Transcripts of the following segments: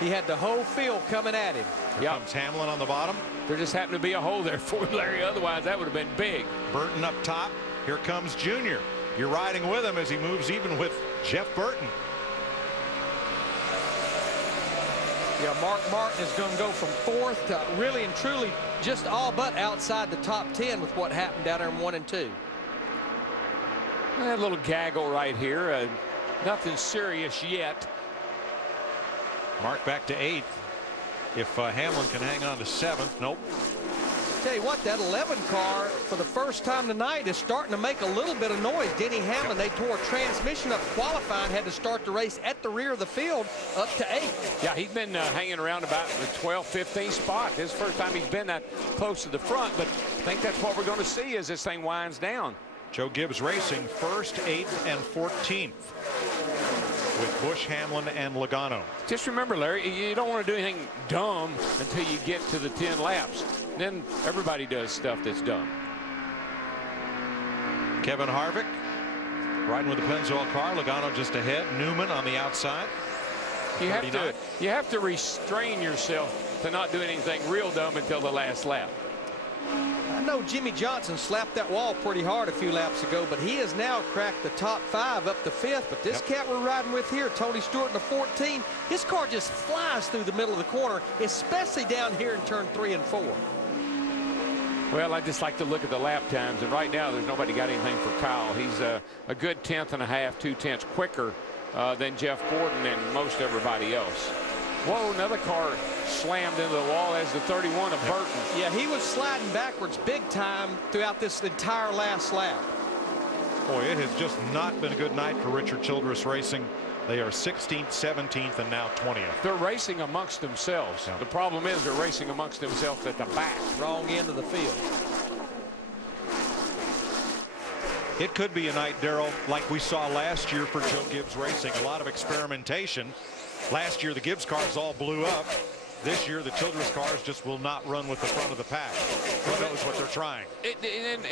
He had the whole field coming at him. Here comes Hamlin on the bottom. There just happened to be a hole there for him, Larry. Otherwise, that would have been big. Burton up top. Here comes Junior. You're riding with him as he moves even with Jeff Burton. Yeah, Mark Martin is going to go from 4th to really and truly just all but outside the top 10 with what happened down there in 1 and 2. A little gaggle right here. Nothing serious yet. Mark back to 8th. If Hamlin can hang on to 7th, nope. Tell you what, that 11 car for the first time tonight is starting to make a little bit of noise. Denny Hamlin, they tore a transmission up qualifying, had to start the race at the rear of the field up to 8th. Yeah, he's been hanging around about the 12th, 15th spot. This is the first time he's been that close to the front, but I think that's what we're going to see as this thing winds down. Joe Gibbs Racing 1st, 8th, and 14th. With Busch, Hamlin, and Logano. Just remember, Larry, you don't want to do anything dumb until you get to the 10 laps. Then everybody does stuff that's dumb. Kevin Harvick riding with the Pennzoil car. Logano just ahead. Newman on the outside. You have to restrain yourself to not do anything real dumb until the last lap. I know Jimmy Johnson slapped that wall pretty hard a few laps ago, but he has now cracked the top 5 up to 5th. But this cat we're riding with here, Tony Stewart in the 14, his car just flies through the middle of the corner, especially down here in turn 3 and 4. Well, I just like to look at the lap times, and right now there's nobody got anything for Kyle. He's a good 1/10 and a half, 2/10 quicker than Jeff Gordon and most everybody else. Whoa, another car slammed into the wall as the 31 of Burton. Yeah, he was sliding backwards big time throughout this entire last lap. Boy, it has just not been a good night for Richard Childress Racing. They are 16th, 17th, and now 20th. They're racing amongst themselves. Yeah. The problem is they're racing amongst themselves at the back. Wrong end of the field. It could be a night, Darrell, like we saw last year for Joe Gibbs Racing. A lot of experimentation. Last year, the Gibbs cars all blew up. This year, the Childress cars just will not run with the front of the pack. Who knows what they're trying?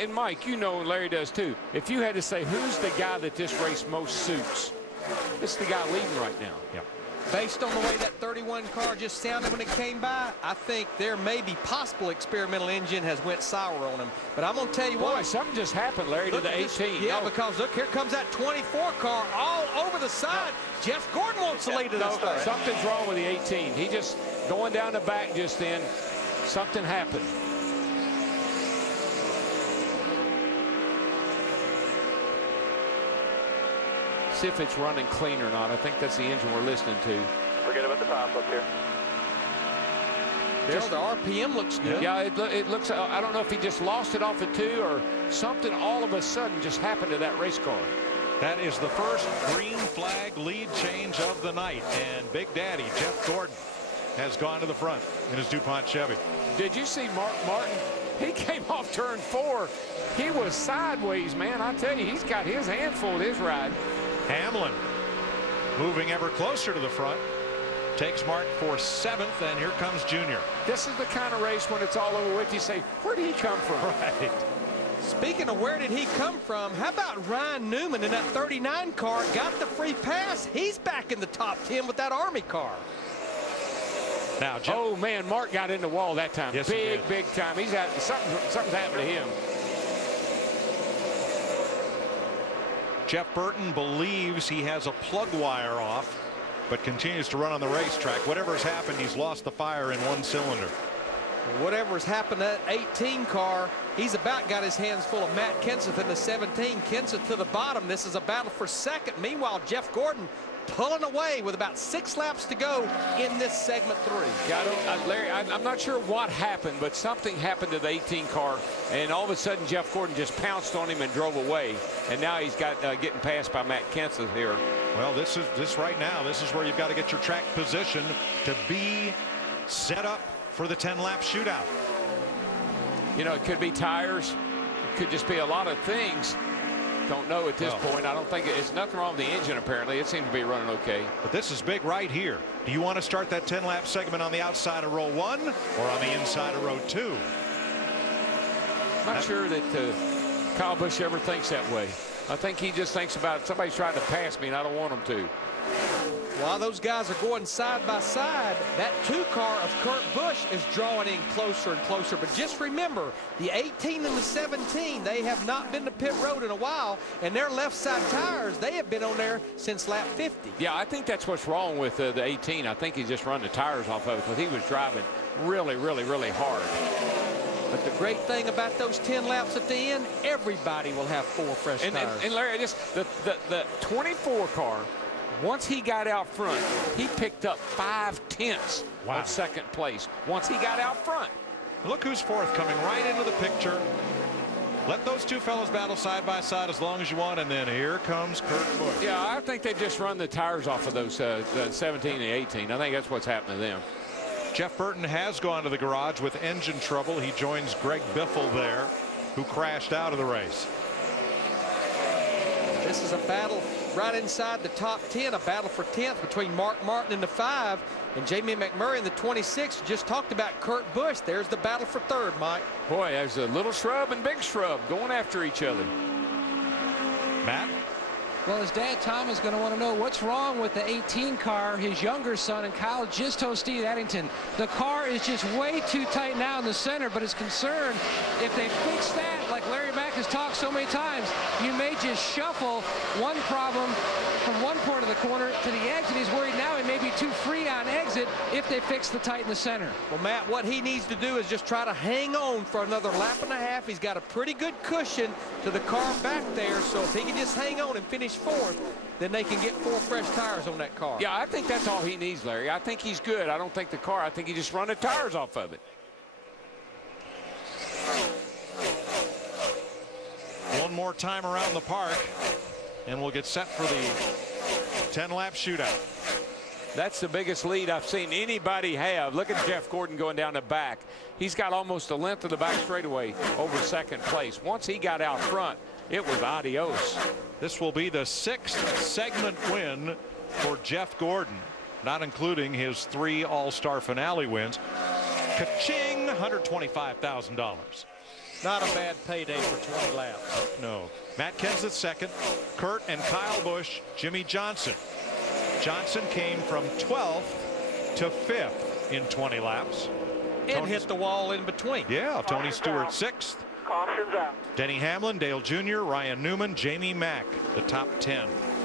And Mike, you know, and Larry does too. If you had to say who's the guy that this race most suits, it's the guy leading right now. Yep. Based on the way that 31 car just sounded when it came by, I think there may be possible experimental engine has went sour on him. But I'm going to tell you what. Boy, something just happened, Larry, to the 18. Yeah, because look, here comes that 24 car all over the side. No. Jeff Gordon wants to lead to this thing. Something's wrong with the 18. He just going down the back just then. Something happened. See if it's running clean or not. I think that's the engine we're listening to. Forget about the top up here. Just, the RPM looks good. Yeah, it looks. I don't know if he just lost it off at 2 or something all of a sudden just happened to that race car. That is the first green flag lead change of the night, and Big Daddy Jeff Gordon has gone to the front in his DuPont Chevy. Did you see Mark Martin? He came off turn 4. He was sideways, man. I tell you, he's got his hands full with his ride. Hamlin moving ever closer to the front, takes Mark for 7th, and here comes Junior. This is the kind of race when it's all over with, you say, where did he come from? Right. Speaking of where did he come from, how about Ryan Newman in that 39 car got the free pass? He's back in the top 10 with that Army car. Now, Jeff, oh man, Mark got in the wall that time. Yes, big time. He's at something's happened to him. Jeff Burton believes he has a plug wire off, but continues to run on the racetrack. Whatever's happened, he's lost the fire in one cylinder. Whatever's happened to that 18 car, he's about got his hands full of Matt Kenseth in the 17. Kenseth to the bottom. This is a battle for second. Meanwhile, Jeff Gordon pulling away with about 6 laps to go in this segment 3. Yeah, Larry, I'm not sure what happened, but something happened to the 18 car, and all of a sudden Jeff Gordon just pounced on him and drove away, and now he's got getting passed by Matt Kenseth here. Well, this right now, this is where you've got to get your track position to be set up for the 10-lap shootout. You know, it could be tires. It could just be a lot of things. Don't know at this point. I don't think it's nothing wrong with the engine, apparently. It seems to be running okay. But this is big right here. Do you want to start that 10-lap segment on the outside of row 1 or on the inside of row 2? Not sure that Kyle Busch ever thinks that way. I think he just thinks about somebody's trying to pass me and I don't want them to. While those guys are going side by side, that 2 car of Kurt Busch is drawing in closer and closer. But just remember, the 18 and the 17, they have not been to pit road in a while, and their left side tires, they have been on there since lap 50. Yeah, I think that's what's wrong with the 18. I think he's just run the tires off of it because he was driving really, really, really hard. But the great thing about those 10 laps at the end, everybody will have 4 fresh tires. And Larry, the 24 car, once he got out front, he picked up 5/10 of second place once he got out front. Look who's fourth, coming right into the picture. Let those two fellows battle side by side as long as you want, and then here comes Kurt Busch. Yeah, I think they just run the tires off of those the 17 and 18. I think that's what's happening to them. Jeff Burton has gone to the garage with engine trouble. He joins Greg Biffle there, who crashed out of the race. This is a battle right inside the top 10, a battle for 10th between Mark Martin in the 5 and Jamie McMurray in the 26. Just talked about Kurt Busch. There's the battle for 3rd, Mike. Boy, there's a little shrub and big shrub going after each other. Matt? Well, his dad, Tom, is going to want to know what's wrong with the 18 car. His younger son, and Kyle just told Steve Addington, the car is just way too tight now in the center, but his concern, if they fix that, like Larry Mack has talked so many times, you may just shuffle one problem from one part of the corner to the exit. He's worried now he may be too free on exit if they fix the tight in the center. Well, Matt, what he needs to do is just try to hang on for another lap and a half. He's got a pretty good cushion to the car back there, so if he can just hang on and finish 4th, then they can get 4 fresh tires on that car. Yeah, I think that's all he needs, Larry. I think he's good. I don't think the car, I think he just run the tires off of it. One more time around the park, and we'll get set for the 10-lap shootout. That's the biggest lead I've seen anybody have. Look at Jeff Gordon going down the back. He's got almost the length of the back straightaway over second place. Once he got out front, it was adios. This will be the 6th segment win for Jeff Gordon, not including his 3 All-Star finale wins. Ka-ching, $125,000. Not a bad payday for 20 laps. No. Matt Kenseth second. Kurt and Kyle Busch, Jimmy Johnson. Johnson came from 12th to 5th in 20 laps. And hit the wall in between. Yeah, Tony Stewart 6th. Caution's out. Denny Hamlin, Dale Jr., Ryan Newman, Jamie Mack, the top 10.